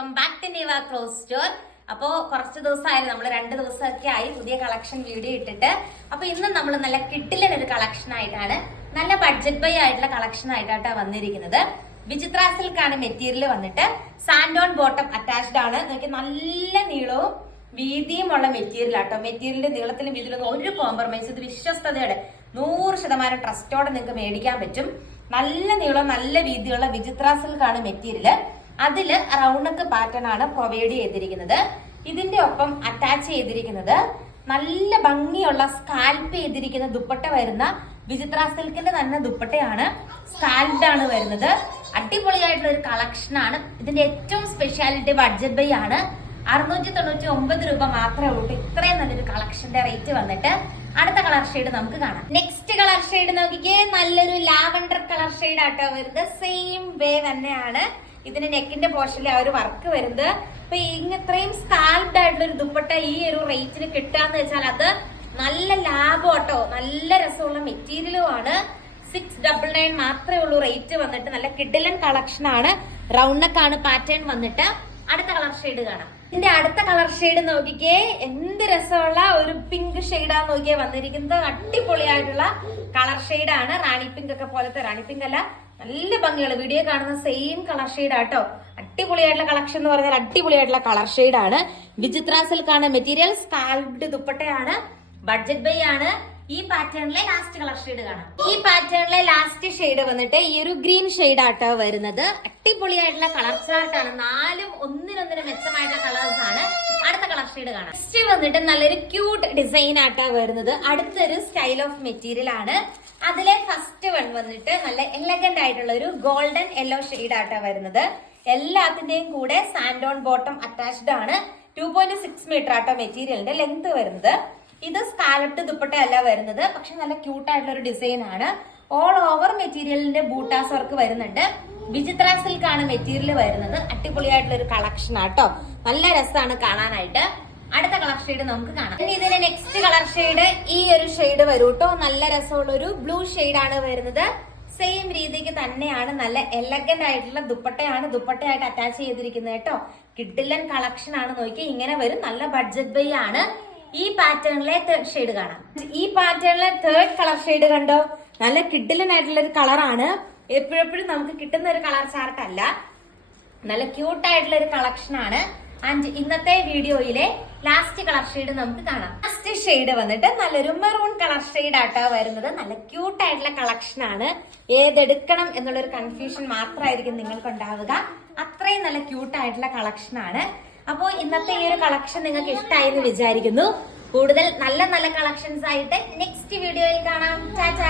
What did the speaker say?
Welcome back to Niva clothes store അപ്പോ കുറച്ച് ദിവസമായാലും നമ്മൾ രണ്ട് ദിവസമൊക്കെ ആയി പുതിയ കളക്ഷൻ വീഡിയോ ഇട്ടിട്ട്. അപ്പൊ ഇന്ന് നമ്മൾ നല്ല കിട്ടിലൻ ഒരു കളക്ഷൻ ആയിട്ടാണ് നല്ല ബഡ്ജറ്റ് ബൈ ആയിട്ടുള്ള കളക്ഷൻ ആയിട്ടാണ് വന്നിരിക്കുന്നത്. വിചിത്ര സിൽക്കാണ് മെറ്റീരിയൽ വന്നിട്ട്. സാൻഡോൺ ബോട്ടം അറ്റാച്ച്ഡ് ആണ്. നോക്കി നല്ല നീളവും വീതിയുമുള്ള മെറ്റീരിയൽ ആട്ടോ. മെറ്റീരിയലിന്റെ നീളത്തിലും വീതിയിലും ഒരു കോംപ്രമൈസ് ഇത് വിശ്വസ്തതയുടെ നൂറ് ശതമാനം ട്രസ്റ്റോടെ നിങ്ങൾക്ക് മേടിക്കാൻ പറ്റും. നല്ല നീളം നല്ല വീതിയുള്ള വിചിത്ര സിൽക്കാണ് മെറ്റീരിയൽ അതിൽ റൗണ്ടക്ക് പാറ്റേൺ ആണ് പ്രൊവൈഡ് ചെയ്തിരിക്കുന്നത്. ഇതിന്റെ ഒപ്പം അറ്റാച്ച് ചെയ്തിരിക്കുന്നത് നല്ല ഭംഗിയുള്ള സ്കാൽപ്പ് ചെയ്തിരിക്കുന്ന ദുപ്പട്ട വരുന്ന വിചിത്ര സിൽക്കിന്റെ തന്നെ ദുപ്പട്ടയാണ്. സ്കാൽപ്ഡ് ആണ് വരുന്നത്. അടിപൊളിയായിട്ടുള്ള ഒരു കളക്ഷൻ ആണ്. ഇതിന്റെ ഏറ്റവും സ്പെഷ്യാലിറ്റി ബഡ്ജറ്റ് ബൈ ആണ്. അറുന്നൂറ്റി തൊണ്ണൂറ്റി ഒമ്പത് രൂപ മാത്രമേ ഉള്ളൂ. ഇത്രയും നല്ലൊരു കളക്ഷന്റെ റേറ്റ് വന്നിട്ട് അടുത്ത കളർ ഷെയ്ഡ് നമുക്ക് കാണാം. നെക്സ്റ്റ് കളർ ഷെയ്ഡ് നോക്കിക്കേ. നല്ലൊരു ലാവണ്ടർ കളർ ഷെയ്ഡ് ആട്ടോ വരുന്നത്. സെയിം വേ തന്നെയാണ്. ഇതിന്റെ നെക്കിന്റെ പോർഷനിൽ ആ ഒരു വർക്ക് വരുന്നത്. അപ്പൊ ഇത്രയും സ്കാൽഡ് ആയിട്ടുള്ള ഒരു ദുപ്പട്ട ഈ ഒരു റേറ്റിന് കിട്ടാന്ന് വെച്ചാൽ അത് നല്ല ലാഭം കേട്ടോ നല്ല രസമുള്ള മെറ്റീരിയലും ആണ്. സിക്സ് ഡബിൾ നയൻ മാത്രമേ ഉള്ളൂ റേറ്റ് വന്നിട്ട്. നല്ല കിഡിലൻ കളക്ഷൻ ആണ്. റൗണ്ട് നെക്കാണ് പാറ്റേൺ വന്നിട്ട്. അടുത്ത കളർ ഷെയ്ഡ് കാണാം. ഇതിന്റെ അടുത്ത കളർ ഷെയ്ഡ് നോക്കിക്കേ. എന്ത് രസമുള്ള ഒരു പിങ്ക് ഷെയ്ഡാ നോക്കിയേ. വന്നിരിക്കുന്നത് അടിപൊളിയായിട്ടുള്ള കളർ ഷെയ്ഡാണ് റാണി പിങ്ക് ഒക്കെ പോലത്തെ റാണി പിങ്ക് അല്ല. നല്ല ഭംഗിയുള്ള വീഡിയോ കാണുന്ന സെയിം കളർ ഷെയ്ഡ് ആട്ടോ അടിപൊളിയായിട്ടുള്ള കളക്ഷൻ എന്ന് പറഞ്ഞാൽ അടിപൊളിയായിട്ടുള്ള കളർ ഷെയ്ഡാണ് വിചിത്ര സിൽക്കാണ് മെറ്റീരിയൽ സ്കാൽഡ് ദുപ്പട്ടയാണ് ബഡ്ജറ്റ് ബൈ ആണ്. ഈ പാറ്റേണിലെ ലാസ്റ്റ് കളർ ഷെയ്ഡ് കാണാം. ഈ പാറ്റേണിലെ ലാസ്റ്റ് ഷെയ്ഡ് വന്നിട്ട് ഈ ഒരു ഗ്രീൻ ഷെയ്ഡ് ആട്ടോ വരുന്നത്. അടിപൊളിയായിട്ടുള്ള കളർ ചാർട്ടാണ് നാലും ഒന്നിനൊന്നിനും മെച്ചമായിട്ടുള്ള കളേഴ്സ് ആണ് അടുത്ത കളർ ഷെയ്ഡ് കാണാം. നെക്സ്റ്റ് വന്നിട്ട് നല്ലൊരു ക്യൂട്ട് ഡിസൈൻ ആട്ടാ വരുന്നത്. അടുത്തൊരു സ്റ്റൈൽ ഓഫ് മെറ്റീരിയൽ ആണ്. അതിലെ ഫസ്റ്റ് വൺ വന്നിട്ട് നല്ല എലഗന്റ് ആയിട്ടുള്ള ഒരു ഗോൾഡൻ യെല്ലോ ഷെയ്ഡ് ആട്ടാ വരുന്നത്. എല്ലാത്തിന്റെയും കൂടെ സാൻഡോൺ ബോട്ടം അറ്റാച്ച്ഡ് ആണ്. ടു പോയിന്റ് സിക്സ് മീറ്റർ ആട്ടോ മെറ്റീരിയലിന്റെ ലെങ്ത് വരുന്നത്. ഇത് സ്കാലട്ട് ദുപ്പട്ട അല്ല വരുന്നത്. പക്ഷെ നല്ല ക്യൂട്ട് ആയിട്ടുള്ള ഒരു ഡിസൈൻ ആണ് ഓൾ ഓവർ മെറ്റീരിയലിന്റെ ബൂട്ടാസ് വർക്ക് വരുന്നുണ്ട്. വിചിത്ര കാണുന്ന മെറ്റീരിയൽ വരുന്നത്. അടിപൊളിയായിട്ടുള്ള ഒരു കളക്ഷൻ ആട്ടോ നല്ല രസമാണ് കാണാനായിട്ട്. അടുത്ത കളർ ഷെയ്ഡ് നമുക്ക് കാണാം. ഇനി ഇതിന്റെ നെക്സ്റ്റ് കളർ ഷെയ്ഡ് ഈ ഒരു ഷെയ്ഡ് വരും കേട്ടോ നല്ല രസമുള്ള ഒരു ബ്ലൂ ആണ് വരുന്നത്. സെയിം രീതിക്ക് തന്നെയാണ്. നല്ല എലഗന്റ് ആയിട്ടുള്ള ദുപ്പട്ടയാണ് ദുപ്പട്ടയായിട്ട് അറ്റാച്ച് ചെയ്തിരിക്കുന്നത് കേട്ടോ കിഡിലൻ കളക്ഷൻ ആണ് നോക്കി ഇങ്ങനെ വരും. നല്ല ബഡ്ജറ്റ് ബൈ ആണ്. ഈ പാറ്റേണിലെ തേർഡ് ഷെയ്ഡ് കാണാം. ഈ പാറ്റേണിലെ തേർഡ് കളർ ഷെയ്ഡ് കണ്ടോ? നല്ല കിഡിലൻ ആയിട്ടുള്ള ഒരു കളറാണ് എപ്പോഴെപ്പോഴും നമുക്ക് കിട്ടുന്ന ഒരു കളർ ചാർട്ട് അല്ല. നല്ല ക്യൂട്ട് ആയിട്ടുള്ള ഒരു കളക്ഷൻ ആണ്. ആൻഡ് ഇന്നത്തെ വീഡിയോയിലെ ലാസ്റ്റ് കളർ ഷെയ്ഡ് നമുക്ക് കാണാം. ലാസ്റ്റ് ഷെയ്ഡ് വന്നിട്ട് നല്ലൊരു മെറൂൺ കളർ ഷെയ്ഡ് ആട്ടോ വരുന്നത്. നല്ല ക്യൂട്ട് ആയിട്ടുള്ള കളക്ഷൻ ആണ്. ഏതെടുക്കണം എന്നുള്ള ഒരു കൺഫ്യൂഷൻ മാത്രമായിരിക്കും നിങ്ങൾക്ക് ഉണ്ടാവുക അത്രയും നല്ല ക്യൂട്ട് ആയിട്ടുള്ള കളക്ഷൻ ആണ്. അപ്പോൾ ഇന്നത്തെ ഈ ഒരു കളക്ഷൻ നിങ്ങൾക്ക് ഇഷ്ടമായി എന്ന് വിചാരിക്കുന്നു. കൂടുതൽ നല്ല നല്ല കളക്ഷൻസ് ആയിട്ട് നെക്സ്റ്റ് വീഡിയോയിൽ കാണാം. ടാറ്റാ